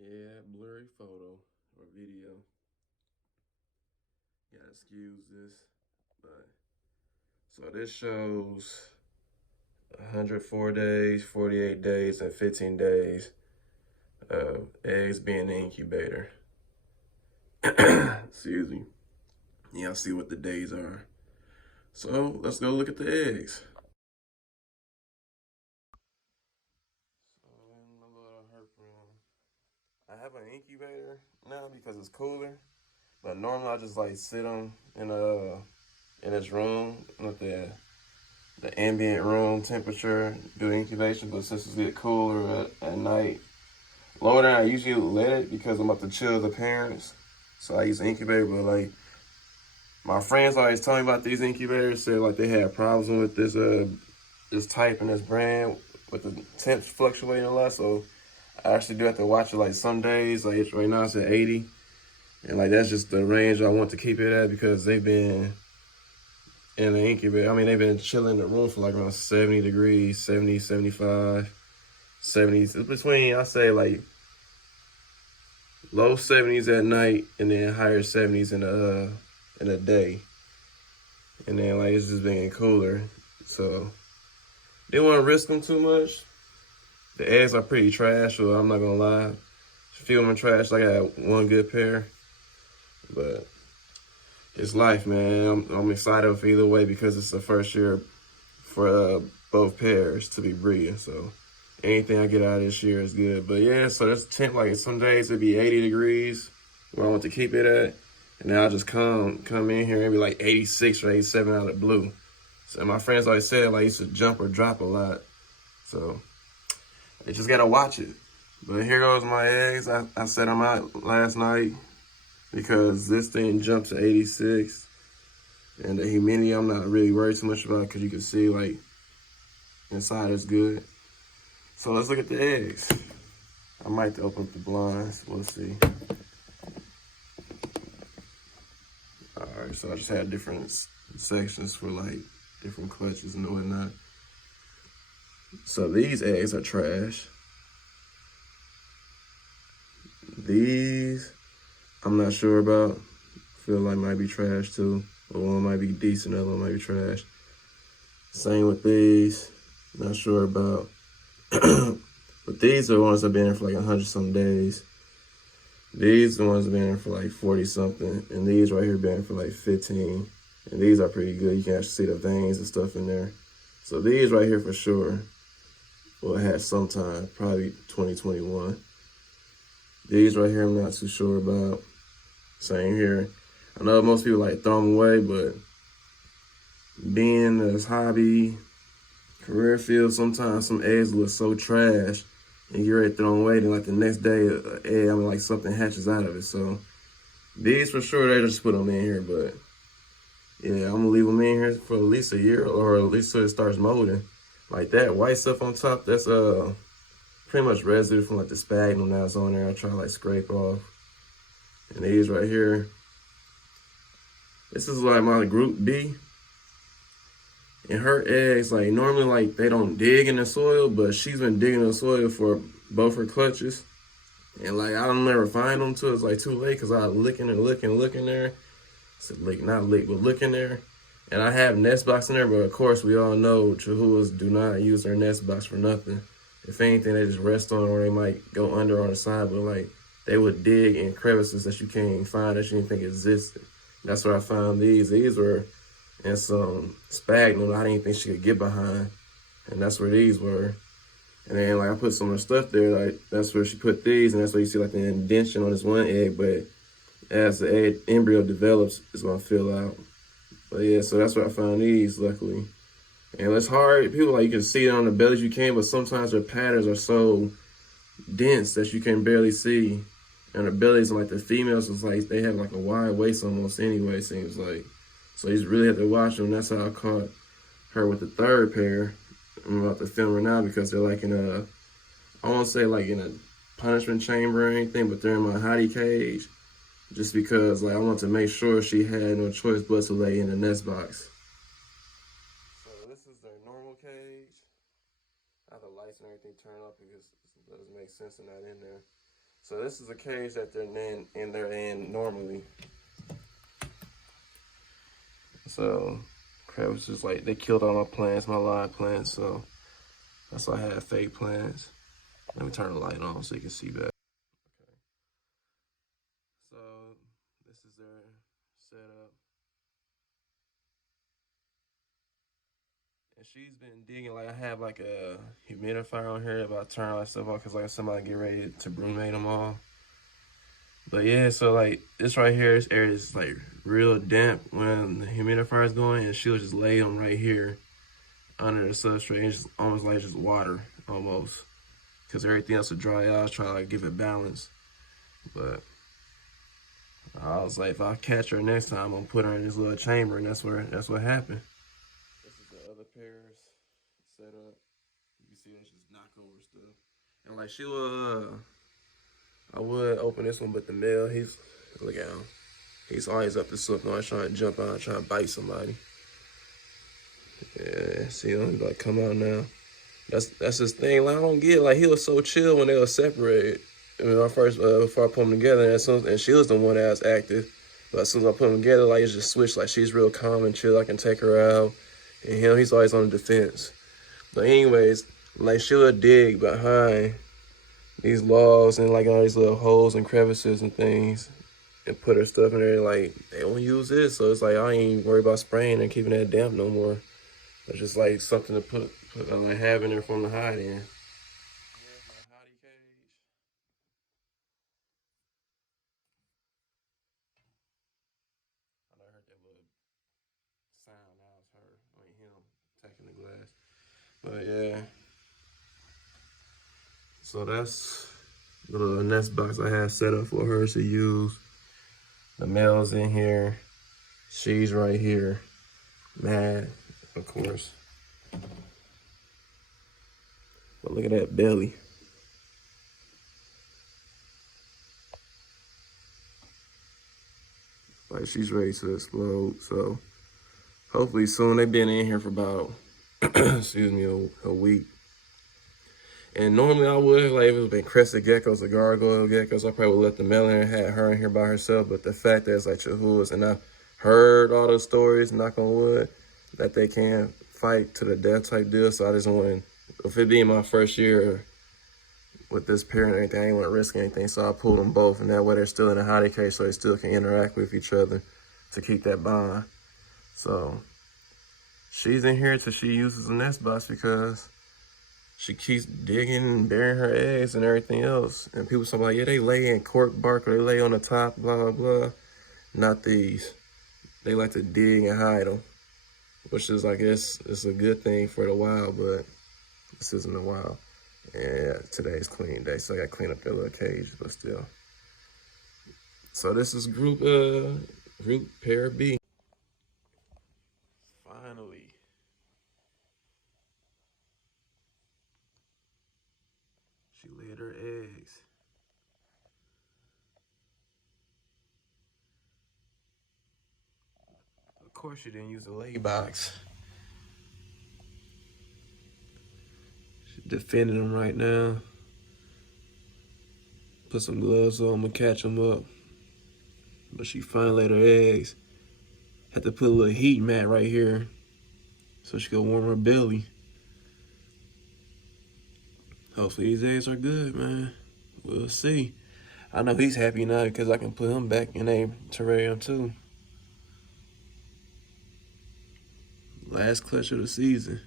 Yeah, blurry photo or video. Gotta excuse this. But so this shows 104 days, 48 days, and 15 days of eggs being in the incubator. Excuse me. Y'all see what the days are. So let's go look at the eggs. So in my little herp room, I have an incubator now because it's cooler. But normally I just like sit them in this room with the ambient room temperature, do the incubation. But since it's get cooler at night, lower than I usually let it because I'm up to chill the parents. So I use the incubator, but like my friends always tell me about these incubators, said like they had problems with this type and this brand with the temps fluctuating a lot. So I actually do have to watch it like some days. Like right now it's at 80. And like that's just the range I want to keep it at because they've been in the incubator. I mean, they've been chilling in the room for like around 70 degrees, 70, 75, 70s. It's between, I say, like low 70s at night and then higher 70s in the day. And then like it's just been cooler. So didn't want to risk them too much. The eggs are pretty trash, so I'm not gonna lie. A few of them are trash. Like I got one good pair, but it's life, man. I'm excited for either way because it's the first year for both pairs to be breeding. So anything I get out of this year is good. But yeah, so that's temp. Like some days it'd be 80 degrees where I want to keep it at, and then I'll just come in here and be like 86 or 87 out of the blue. So my friends always said like I used to jump or drop a lot. So you just gotta watch it. But here goes my eggs. I set them out last night because this thing jumped to 86. And the humidity, I'm not really worried too much about because you can see like inside is good. So let's look at the eggs. I might open up the blinds. We'll see. All right, so I just had different sections for like different clutches and whatnot. So these eggs are trash. These, I'm not sure about. Feel like might be trash too. But one might be decent, other one might be trash. Same with these. Not sure about. But these are the ones that have been in for like 100 some days. These are the ones that have been in for like 40 something. And these right here been in for like 15. And these are pretty good. You can actually see the veins and stuff in there. So these right here for sure will have sometime, probably 2021. These right here I'm not too sure about. Same here. I know most people like throw them away, but being this hobby, career field, sometimes some eggs look so trash and you're ready to throw them away. Then like the next day, an egg, I mean like something hatches out of it. So these for sure, they just put them in here. But yeah, I'm gonna leave them in here for at least a year or at least till it starts molding. Like that white stuff on top, that's pretty much residue from like the sphagnum that's on there. I try to like scrape off. And these right here, this is like my group B. And her eggs, like normally like they don't dig in the soil, but she's been digging in the soil for both her clutches. And like I don't ever find them till it's like too late because I looking and looking there. So lick, not lick, but look in there. And I have nest box in there, but of course we all know Chahuas do not use their nest box for nothing. If anything, they just rest on or they might go under on the side, but like they would dig in crevices that you can't even find that you didn't think existed. That's where I found these. These were in some sphagnum I didn't think she could get behind. And that's where these were. And then like I put some of her stuff there, like that's where she put these, and that's where you see like the indention on this one egg, but as the egg embryo develops, it's gonna fill out. But yeah, so that's where I found these, luckily. And it's hard, people like you can see it on the bellies you can, but sometimes their patterns are so dense that you can barely see. And the bellies, like the females, is like they have like a wide waist almost anyway, seems like. So you just really have to watch them. That's how I caught her with the third pair. I'm about to film her now because they're like in a, I won't say like in a punishment chamber or anything, but they're in my hottie cage. Just because like I want to make sure she had no choice but to lay in the nest box. So this is their normal cage. I have the lights and everything turned up because it doesn't make sense in that in there. So this is a cage that they're in normally. So crevices, like they killed all my plants, my live plants, so that's why I had fake plants. Let me turn the light on so you can see better. Okay. So this is their setup. And she's been digging, like I have like a humidifier on here, but I turn all that stuff off because like somebody get ready to brumate them all. But yeah, so like this right here, this area is like real damp when the humidifier is going, and she'll just lay them right here under the substrate. It's just almost like just water, almost, because everything else will dry out. I try to like give it balance, but I was like, if I catch her next time, I'm gonna put her in this little chamber, and that's what happened. This is the other pairs set up. You can see that's just knockover stuff, and like she will. I would open this one, but the male, look at him. He's always up to something, always trying to jump out, trying to bite somebody. Yeah, see him, like, come out now. That's his thing. Like, I don't get, like, he was so chill when they were separated. I mean, before I put them together, and she was the one that was active. But as soon as I put them together, like, it's just switched. Like, she's real calm and chill. I can take her out. And him, he's always on the defense. But anyways, like, she'll dig behind these logs and like all these little holes and crevices and things and put her stuff in there. Like, they don't use this, so it's like I ain't worried about spraying and keeping that damp no more. It's just like something to put like have in there for them to hide in. Here's my hottie cage. I heard that little sound. That was her. I mean him taking the glass. But yeah. So that's the little nest box I have set up for her to use. The male's in here. She's right here. Mad, of course. But look at that belly. Like she's ready to explode. So hopefully soon. They've been in here for about, excuse me, a week. And normally I would, like if it was been crested geckos or gargoyle geckos, I probably would let the male in and had her in here by herself. But the fact that it's like Chahoua, and I've heard all those stories, knock on wood, that they can fight to the death type deal. So I just wanted, if it being my first year with this pair and anything, I didn't want to risk anything. So I pulled them both, and that way they're still in a hottie cage so they still can interact with each other to keep that bond. So she's in here till she uses a nest box because she keeps digging and burying her eggs and everything else. And people say like, yeah, they lay in cork bark or they lay on the top, blah, blah, blah. Not these. They like to dig and hide them, which is, I guess, it's a good thing for the wild, but this isn't the wild. And today's clean day, so I got to clean up that little cage, but still. So this is group pair B. Finally. She laid her eggs. Of course she didn't use a lay box. She's defending them right now. Put some gloves on, I'm gonna catch them up. But she finally laid her eggs. Had to put a little heat mat right here so she could warm her belly. Hopefully these eggs are good, man. We'll see. I know he's happy now because I can put him back in a terrarium too. Last clutch of the season.